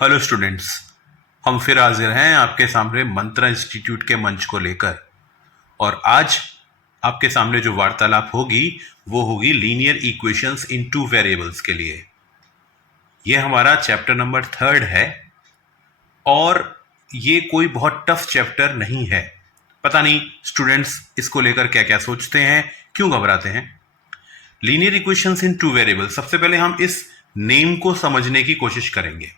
Hello students. हम फिर हाजिर हैं आपके सामने मंत्रा इंस्टीट्यूट के मंच को लेकर। और आज आपके सामने जो वार्तालाप होगी वो होगी लीनियर इक्वेशंस इन टू वेरिएबल्स के लिए। ये हमारा चैप्टर नंबर 3 है और ये कोई बहुत टफ चैप्टर नहीं है। पता नहीं स्टूडेंट्स इसको लेकर क्या क्या सोचते हैं, क्यों घबराते हैं। लीनियर इक्वेशंस इन टू वेरिएबल्स, सबसे पहले हम इस नेम को समझने की कोशिश करेंगे।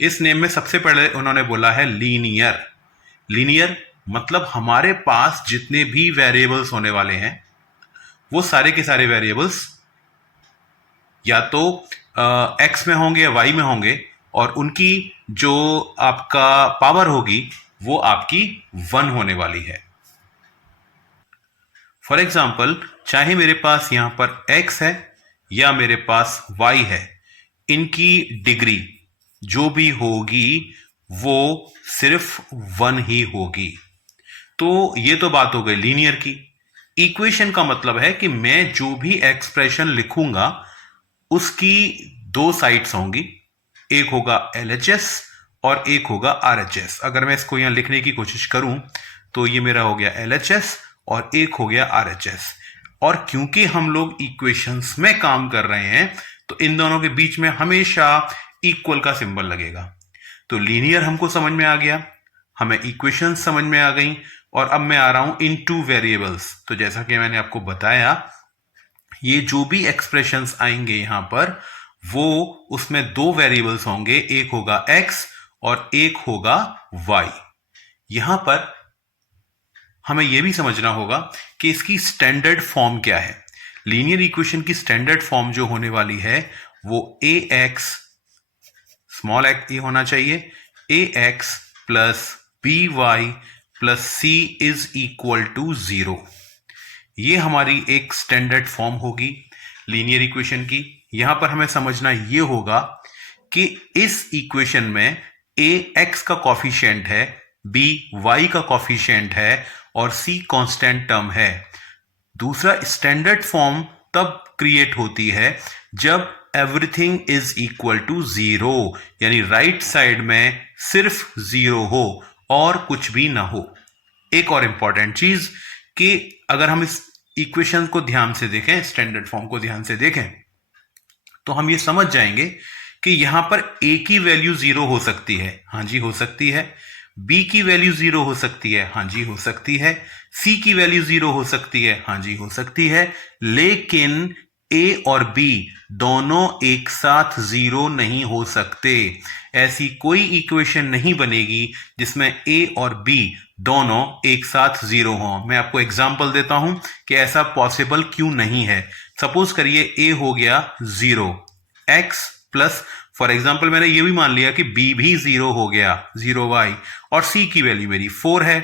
इस नेम में सबसे पहले उन्होंने बोला है लीनियर। लीनियर मतलब हमारे पास जितने भी वेरिएबल्स होने वाले हैं वो सारे के सारे वेरिएबल्स या तो एक्स में होंगे या वाई में होंगे, और उनकी जो आपका पावर होगी वो आपकी 1 होने वाली है। फॉर एग्जाम्पल, चाहे मेरे पास यहां पर x है या मेरे पास y है, इनकी डिग्री जो भी होगी वो सिर्फ 1 ही होगी। तो ये तो बात हो गई लीनियर की। इक्वेशन का मतलब है कि मैं जो भी एक्सप्रेशन लिखूंगा उसकी 2 साइड्स होंगी, एक होगा LHS और एक होगा RHS। अगर मैं इसको यहां लिखने की कोशिश करूं तो ये मेरा हो गया LHS और एक हो गया RHS। और क्योंकि हम लोग इक्वेशंस में काम कर रहे हैं तो इन दोनों के बीच में हमेशा इक्वल का सिंबल लगेगा। तो लीनियर हमको समझ में आ गया, हमें इक्वेशन समझ में आ गई। और अब मैं आ रहा हूं इन टू वेरिएबल्स। तो जैसा कि मैंने आपको बताया, ये जो भी एक्सप्रेशंस आएंगे यहां पर वो उसमें 2 वेरिएबल्स होंगे, एक होगा x और एक होगा y। यहां पर हमें यह भी समझना होगा कि इसकी स्टैंडर्ड फॉर्म क्या है। लीनियर इक्वेशन की स्टैंडर्ड फॉर्म जो होने वाली है वो ax स्मॉल एक्स ये होना चाहिए, ax plus by plus c is equal to 0। ये हमारी एक स्टैंडर्ड फॉर्म होगी लीनियर इक्वेशन की। यहां पर हमें समझना ये होगा कि इस इक्वेशन में a x का कॉफिशिएंट है, b y का कॉफिशिएंट है और c कांस्टेंट टर्म है। दूसरा, स्टैंडर्ड फॉर्म तब क्रिएट होती है जब एवरीथिंग इज इक्वल टू 0, यानी राइट साइड में सिर्फ 0 हो और कुछ भी ना हो। एक और इंपॉर्टेंट चीज कि अगर हम इस इक्वेशन को ध्यान से देखें, स्टैंडर्ड फॉर्म को ध्यान से देखें, तो हम ये समझ जाएंगे कि यहां पर a की वैल्यू 0 हो सकती है, हाँ जी हो सकती है। b की वैल्यू 0 हो सकती है, हाँ जी हो सकती है। c की वैल्यू 0 हो सकती है, हाँ जी हो सकती है। लेकिन a और b दोनों एक साथ 0 नहीं हो सकते। ऐसी कोई इक्वेशन नहीं बनेगी जिसमें a और b दोनों एक साथ 0 हो। मैं आपको एग्जांपल देता हूं कि ऐसा पॉसिबल क्यों नहीं है। सपोज करिए a हो गया 0, x प्लस, फॉर एग्जाम्पल मैंने ये भी मान लिया कि b भी 0 हो गया, 0y, और c की वैल्यू मेरी 4 है।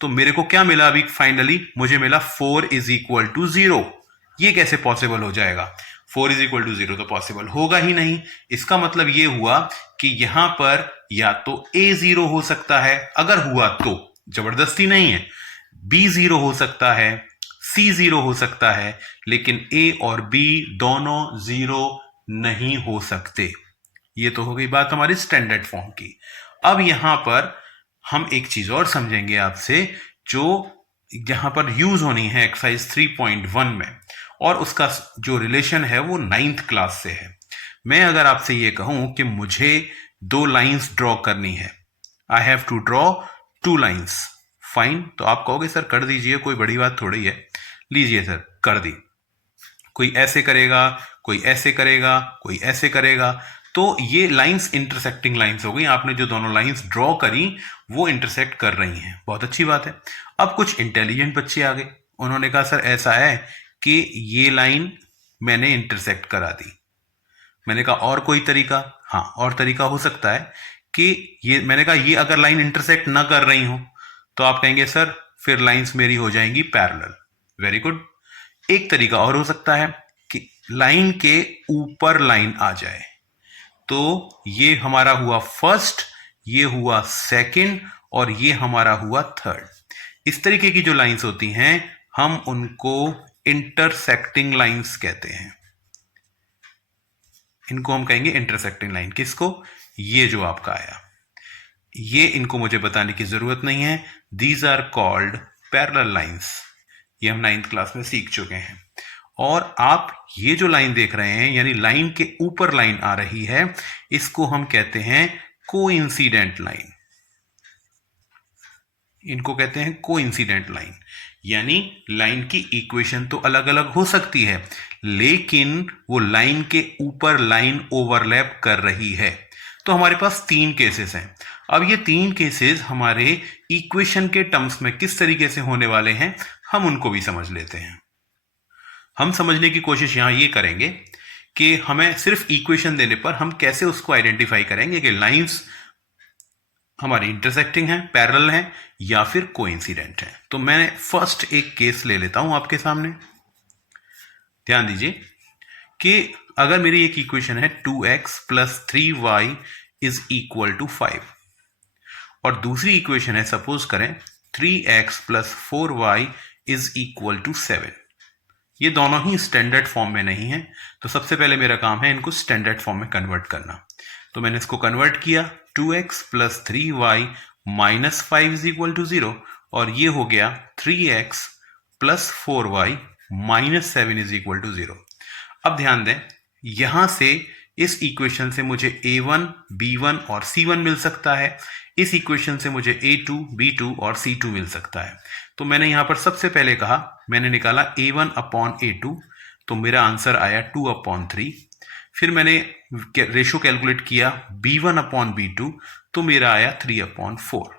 तो मेरे को क्या मिला अभी फाइनली? मुझे मिला 4 इज इक्वल टू 0। ये कैसे पॉसिबल हो जाएगा? 4 इज इक्वल टू 0 तो पॉसिबल होगा ही नहीं। इसका मतलब ये हुआ कि यहां पर या तो a 0 हो सकता है, अगर हुआ तो, जबरदस्ती नहीं है। b 0 हो सकता है, c 0 हो सकता है, लेकिन a और b दोनों 0 नहीं हो सकते। ये तो हो गई बात हमारी स्टैंडर्ड फॉर्म की। अब यहां पर हम एक चीज और समझेंगे आपसे, जो यहां पर यूज होनी है एक्सरसाइज 3.1 में, और उसका जो रिलेशन है वो 9th क्लास से है। मैं अगर आपसे ये कहूं कि मुझे 2 लाइंस ड्रॉ करनी है, I have to draw 2 lines, fine, तो आप कहोगे सर कर दीजिए, कोई बड़ी बात थोड़ी है। लीजिए सर, कर दी। कोई ऐसे करेगा, कोई ऐसे करेगा, कोई ऐसे करेगा, तो ये लाइंस इंटरसेक्टिंग लाइंस हो गई। आपने जो दोनों लाइंस ड्रॉ करी वो इंटरसेक्ट कर रही हैं, बहुत अच्छी बात है। अब कुछ इंटेलिजेंट बच्चे आ गए, उन्होंने कहा सर ऐसा है कि ये लाइन मैंने इंटरसेक्ट करा दी। मैंने कहा और कोई तरीका? हाँ, और तरीका हो सकता है कि ये, मैंने कहा ये अगर लाइन इंटरसेक्ट ना कर रही हो तो आप कहेंगे सर फिर लाइंस मेरी हो जाएंगी पैरेलल। Very good. एक तरीका और हो सकता है कि लाइन के ऊपर लाइन आ जाए, तो ये हमारा हुआ फर्स्ट, ये हुआ सेकंड और ये हमारा हुआ थर्ड। इस तरीके की जो लाइंस होती हैं हम उनको इंटरसेक्टिंग लाइंस कहते हैं। इनको हम कहेंगे इंटरसेक्टिंग लाइन। किसको? ये जो आपका आया, ये इनको मुझे बताने की जरूरत नहीं है। These are called parallel lines. ये हम 9th क्लास में सीख चुके हैं। और आप ये जो लाइन देख रहे हैं, यानी लाइन के ऊपर लाइन आ रही है, इसको हम कहते हैं कोइंसिडेंट लाइन। इनको कहते हैं कोइंसिडेंट लाइन। यानी लाइन की इक्वेशन तो अलग अलग हो सकती है, लेकिन वो लाइन के ऊपर लाइन ओवरलैप कर रही है। तो हमारे पास 3 केसेस हैं। अब ये 3 केसेस हमारे इक्वेशन के टर्म्स में किस तरीके से होने वाले हैं, हम उनको भी समझ लेते हैं। हम समझने की कोशिश यहां ये करेंगे कि हमें सिर्फ इक्वेशन देने पर हम कैसे उसको आइडेंटिफाई करेंगे कि लाइंस हमारी इंटरसेक्टिंग है, पैरेलल है, या फिर कोइंसिडेंट है। तो मैं फर्स्ट एक केस ले लेता हूं आपके सामने। ध्यान दीजिए कि अगर मेरी एक इक्वेशन है 2x plus 3y is equal to 5, और दूसरी इक्वेशन है, सपोज करें 3x plus 4y is equal to 7। ये दोनों ही स्टैंडर्ड फॉर्म में नहीं है, तो सबसे पहले मेरा काम है इनको स्टैंडर्ड फॉर्म में कन्वर्ट करना। तो मैंने इसको कन्वर्ट किया, 2x plus 3y minus 5 is equal to 0, और ये हो गया 3x plus 4y minus 7 is equal to 0। अब ध्यान दें, यहां से इस इक्वेशन से मुझे a1, b1 और c1 मिल सकता है। इस इक्वेशन से मुझे a2, b2 और c2 मिल सकता है। तो मैंने यहां पर सबसे पहले कहा, मैंने निकाला a1 अपॉन a2, तो मेरा आंसर आया 2 अपॉन 3। फिर मैंने रेशो कैलकुलेट किया b1 अपॉन b2, तो मेरा आया 3 अपॉन 4।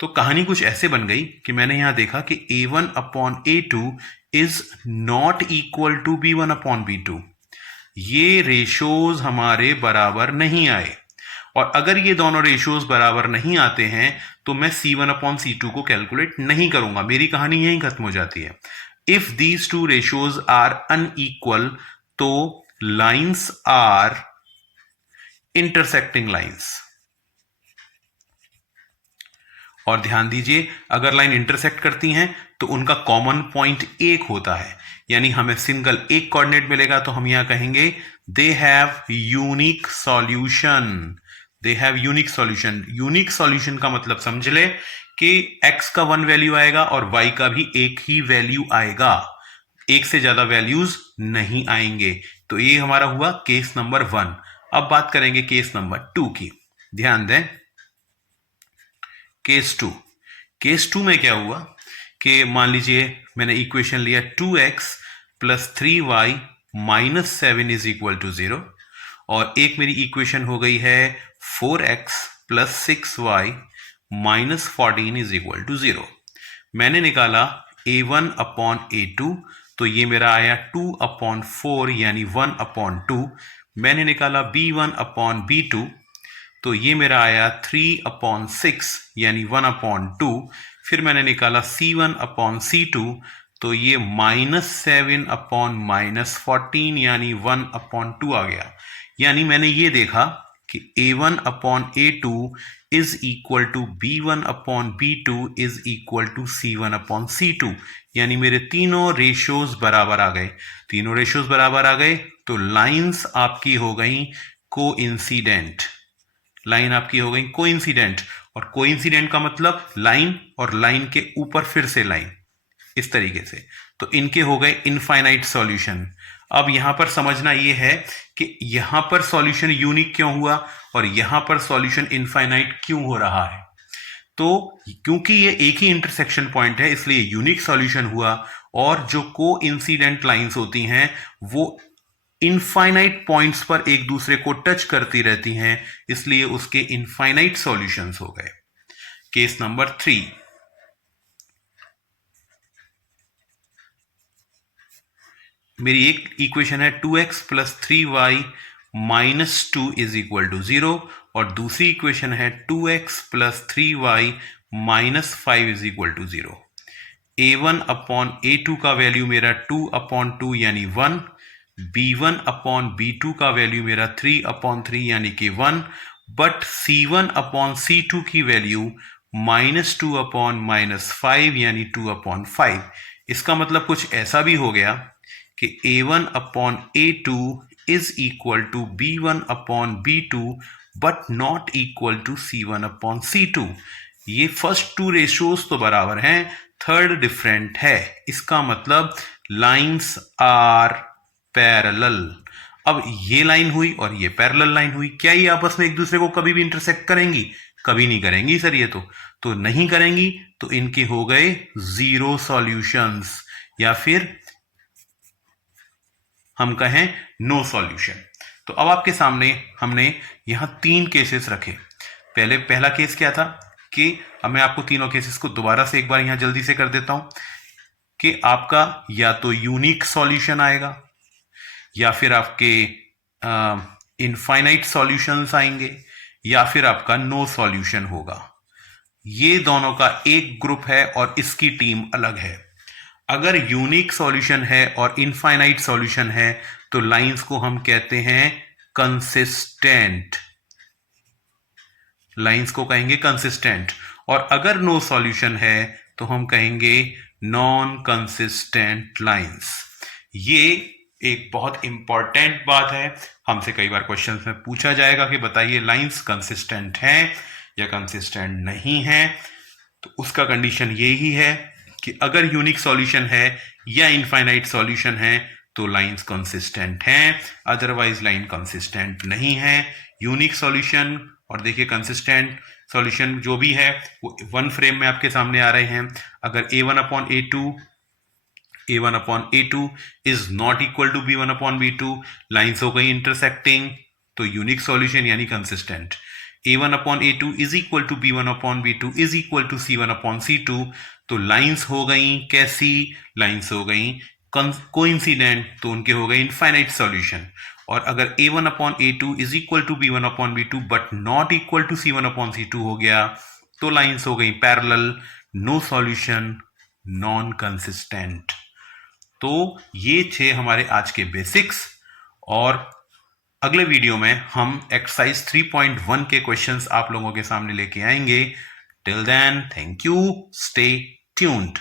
तो कहानी कुछ ऐसे बन गई कि मैंने यहां देखा कि a1 upon a2 is not equal to b1 upon b2। ये रेशोज हमारे बराबर नहीं आए, और अगर ये दोनों रेशोज बराबर नहीं आते हैं तो मैं c1 अपॉन c2 को कैलकुलेट नहीं करूंगा। मेरी कहानी यहीं खत्म हो जाती है। If these two ratios are unequal, तो लाइंस आर इंटरसेक्टिंग लाइंस। और ध्यान दीजिए, अगर लाइन इंटरसेक्ट करती हैं तो उनका कॉमन पॉइंट एक होता है, यानी हमें सिंगल एक कोऑर्डिनेट मिलेगा, तो हम यहां कहेंगे they have unique solution. They have unique solution. Unique solution का मतलब समझ ले कि x का 1 वैल्यू आएगा और y का भी एक ही वैल्यू आएगा, एक से ज्यादा वैल्यूज नहीं आएंगे। तो ये हमारा हुआ केस नंबर 1। अब बात करेंगे केस नंबर 2 की। ध्यान दें, केस 2। केस 2 में क्या हुआ कि मान लीजिए मैंने इक्वेशन लिया 2x plus 3y minus 7 is equal to 0, और एक मेरी इक्वेशन हो गई है 4x plus 6y minus 14 is equal to 0। मैंने निकाला a1 अपॉन a2, तो ये मेरा आया 2 अपॉन 4 यानी 1 अपॉन 2। मैंने निकाला b1 अपॉन b2, तो ये मेरा आया 3 अपॉन 6 यानी 1 अपॉन 2। फिर मैंने निकाला c1 अपॉन c2, तो ये माइनस 7 अपॉन माइनस 14 यानी 1 अपॉन 2 आ गया। यानी मैंने ये देखा कि a1 upon a2 is equal to b1 upon b2 is equal to c1 upon c2, यानी मेरे तीनों रेशियोज बराबर आ गए। तीनों रेशियोज बराबर आ गए तो लाइंस आपकी हो गई कोइंसिडेंट। लाइन आपकी हो गई कोइंसिडेंट, और कोइंसिडेंट का मतलब लाइन और लाइन के ऊपर फिर से लाइन, इस तरीके से। तो इनके हो गए इनफाइनाइट सॉल्यूशन। अब यहां पर समझना यह है कि यहां पर सॉल्यूशन यूनिक क्यों हुआ और यहां पर सॉल्यूशन इनफाइनाइट क्यों हो रहा है। तो क्योंकि ये एक ही इंटरसेक्शन पॉइंट है इसलिए यूनिक सॉल्यूशन हुआ, और जो को इंसिडेंट लाइंस होती हैं वो इनफाइनाइट पॉइंट्स पर एक दूसरे को टच करती रहती हैं, इसलिए उसके इनफाइनाइट सॉल्यूशंस हो गए। Case number 3। मेरी एक इक्वेशन है 2x plus 3y minus 2 is equal to 0, और दूसरी इक्वेशन है 2x plus 3y minus 5 is equal to 0। a1 upon a2 का वैल्यू मेरा 2 अपॉन 2 यानी 1, b1 अपॉन b2 का वैल्यू मेरा 3 अपॉन 3 यानी कि 1, बट c1 अपॉन c2 की वैल्यू माइनस 2 अपॉन माइनस 5 यानी 2 अपॉन 5। इसका मतलब कुछ ऐसा भी हो गया कि a1 upon a2 is equal to b1 upon b2 but not equal to C1/C2। ये फर्स्ट टू रेशियोज तो बराबर हैं, थर्ड डिफरेंट है। इसका मतलब लाइंस आर पैरेलल। अब ये लाइन हुई और ये पैरेलल लाइन हुई, क्या ये आपस में एक दूसरे को कभी भी इंटरसेक्ट करेंगी? कभी नहीं करेंगी सर, ये तो नहीं करेंगी, तो इनके हो गए जीरो सॉल्यूशंस, या फिर हम कहें नो सॉल्यूशन। तो अब आपके सामने हमने यहां 3 केसेस रखे। पहला केस क्या था कि अब मैं आपको तीनों केसेस को दोबारा से एक बार यहां जल्दी से कर देता हूं कि आपका या तो यूनिक सॉल्यूशन आएगा, या फिर आपके इनफाइनाइट सॉल्यूशंस आएंगे, या फिर आपका नो सॉल्यूशन होगा। ये दोनों का एक ग्रुप है और इसकी टीम अलग है। अगर यूनिक सॉल्यूशन है और इनफाइनाइट सॉल्यूशन है तो लाइंस को हम कहते हैं कंसिस्टेंट, लाइंस को कहेंगे कंसिस्टेंट। और अगर नो सॉल्यूशन है तो हम कहेंगे नॉन कंसिस्टेंट लाइंस। ये एक बहुत इंपॉर्टेंट बात है, हमसे कई बार क्वेश्चन में पूछा जाएगा कि बताइए लाइंस कंसिस्टेंट हैं या कंसिस्टेंट नहीं है। तो उसका कंडीशन यही है कि अगर यूनिक सॉल्यूशन है या इनफाइनाइट सॉल्यूशन है तो लाइंस कंसिस्टेंट हैं, अदरवाइज लाइन कंसिस्टेंट नहीं है। यूनिक सॉल्यूशन और देखिए कंसिस्टेंट सॉल्यूशन जो भी है वो वन फ्रेम में आपके सामने आ रहे हैं। अगर A1/A2 is not equal to B1/B2, lines हो गई इंटरसेक्टिंग, तो यूनिक सॉल्यूशन यानी consistent. A1/A2 is equal to B1/B2 is equal to C1/C2, तो लाइंस हो गई कैसी? लाइंस हो गई कोइंसिडेंट, तो उनके हो गए इनफाइनाइट सॉल्यूशन। और अगर A1/A2 is equal to B1/B2 but not equal to C1/C2 हो गया तो लाइंस हो गई parallel, no solution, non consistent. तो ये 6 हमारे आज के बेसिक्स, और अगले वीडियो में हम एक्सरसाइज 3.1 के क्वेश्चंस आप लोगों के सामने लेके आएंगे। Till then, thank you, stay tuned.